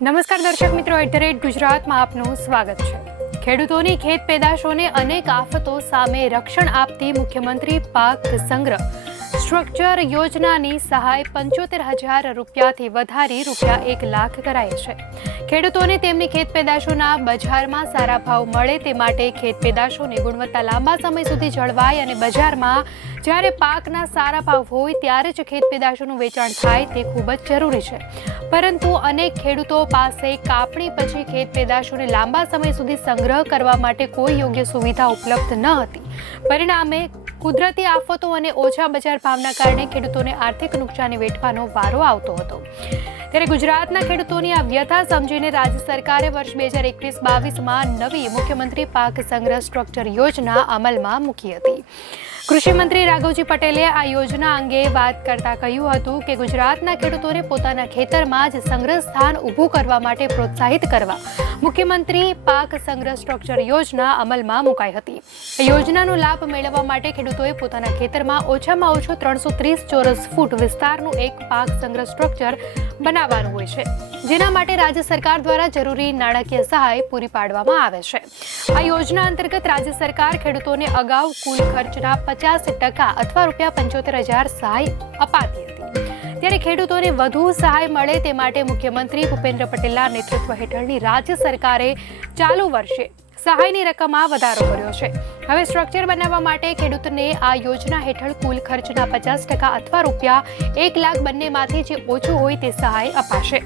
નમસ્કાર દર્શક મિત્રો, @ગુજરાતમાં આપનું સ્વાગત છે। ખેડૂતોની ખેત પેદાશોને અનેક આફતો સામે રક્ષણ આપતી મુખ્યમંત્રી પાક સંગ્રહ સ્ટ્રક્ચર યોજનાની સહાય 75,000 રૂપિયાથી વધારી ₹1 લાખ કરાઈ છે। ખેડૂતોને તેમની ખેત પેદાશોના બજારમાં સારા ભાવ મળે તે માટે ખેત પેદાશોની ગુણવત્તા લાંબા સમય સુધી જળવાય અને બજારમાં જ્યારે પાકના સારા ભાવ હોય ત્યારે જ ખેત પેદાશોનું વેચાણ થાય તે ખૂબ જ જરૂરી છે। પરંતુ અનેક ખેડૂતો પાસે કાપણી પછી ખેત પેદાશોને લાંબા સમય સુધી સંગ્રહ કરવા માટે કોઈ યોગ્ય સુવિધા ઉપલબ્ધ ન હતી। પરિણામે કુદરતી આફતો અને ઓછા બજાર ભાવના કારણે ખેડૂતોને આર્થિક નુકસાની વેઠવાનો વારો આવતો હતો। ત્યારે ગુજરાતના ખેડૂતોની આ વ્યથા સમજીને રાજ્ય સરકારે વર્ષ 2021-22માં નવી મુખ્યમંત્રી પાક સંગ્રહ સ્ટ્રક્ચર યોજના અમલમાં મૂકી હતી। કૃષિ મંત્રી રાઘવજી પટેલે આ યોજના અંગે વાત કરતા કહ્યું હતું કે ગુજરાતના ખેડૂતોને પોતાના ખેતરમાં જ સંગ્રહ સ્થાન ઊભું કરવા માટે પ્રોત્સાહિત કરવા મુખ્યમંત્રી પાક સંગ્રહ સ્ટ્રક્ચર યોજના અમલમાં મુકાઈ હતી। આ યોજનાનો લાભ મેળવવા માટે ખેડૂતોએ પોતાના ખેતરમાં ઓછામાં ઓછું 330 ચોરસ ફૂટ વિસ્તારનું એક પાક સંગ્રહ સ્ટ્રક્ચર બનાવવાનું હોય છે, જેના માટે રાજ્ય સરકાર દ્વારા જરૂરી નાણાકીય સહાય પૂરી પાડવામાં આવે છે। આ યોજના અંતર્ગત રાજ્ય સરકાર ખેડૂતોને અગાઉ કુલ ખર્ચના 50% અથવા ₹75,000 સહાય અપાતી હતી। ત્યારે ખેડૂતોને વધુ સહાય મળે તે માટે મુખ્યમંત્રી ભૂપેન્દ્ર પટેલના નેતૃત્વ હેઠળની રાજ્ય સરકારે ચાલુ વર્ષે સહાયની રકમમાં વધારો કર્યો છે। હવે સ્ટ્રક્ચર બનાવવા માટે ખેડૂતને આ યોજના હેઠળ કુલ ખર્ચના 50% અથવા ₹1 લાખ બંનેમાંથી જે ઓછું હોય તે સહાય અપાશે।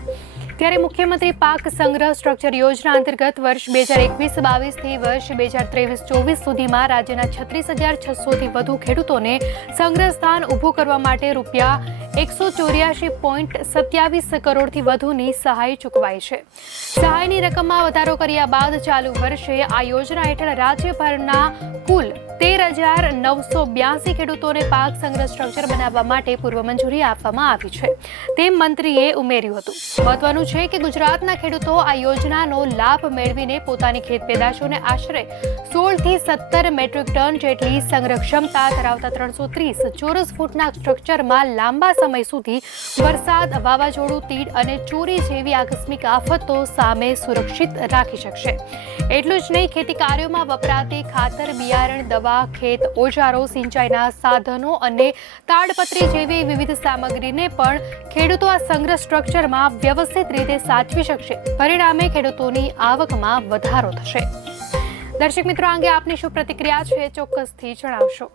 ત્યારે મુખ્યમંત્રી પાક સંગ્રહ સ્ટ્રક્ચર યોજના અંતર્ગત વર્ષ 2021-22 થી વર્ષ 2023-24 સુધીમાં રાજ્યના 36,600થી વધુ ખેડૂતોને સંગ્રહ સ્થાન ઊભું કરવા માટે ₹184.27 કરોડથી વધુની સહાય ચૂકવાઈ છે। સહાયની રકમમાં વધારો કર્યા બાદ ચાલુ વર્ષે આ યોજના હેઠળ રાજ્યભરના કુલ 13,982 ખેડૂતોને પાક સંગ્રહ સ્ટ્રક્ચર બનાવવા માટે પૂર્વ મંજૂરી આપવામાં આવી છે, તેમ મંત્રીએ ઉમેર્યું હતું। મહત્વનું છે કે ગુજરાતના ખેડૂતો આ યોજનાનો લાભ મેળવીને પોતાની ખેત પેદાશોને આશરે 16 થી 17 મેટ્રિક ટન જેટલી સંગ્રહ ક્ષમતા ધરાવતા 330 ચોરસ ફૂટના સ્ટ્રક્ચરમાં લાંબા સમય સુધી વરસાદ, વાવાઝોડું, તીડ અને ચોરી જેવી આકસ્મિક આફતો સામે સુરક્ષિત રાખી શકશે। એટલું જ નહીં, ખેતી કાર્યોમાં વપરાતી ખાતર, બિયારણ, દવા, ખેત ઓજારો, સિંચાઈના સાધનો અને તાડપત્રી જેવી વિવિધ સામગ્રીને પણ ખેડૂતો આ સંગ્રહ સ્ટ્રક્ચરમાં વ્યવસ્થિત રીતે સાચવી શકશે। પરિણામે ખેડૂતોની આવકમાં વધારો થશે। દર્શક મિત્રો, આ અંગે આપની શું પ્રતિક્રિયા છે ચોક્કસથી જણાવશો।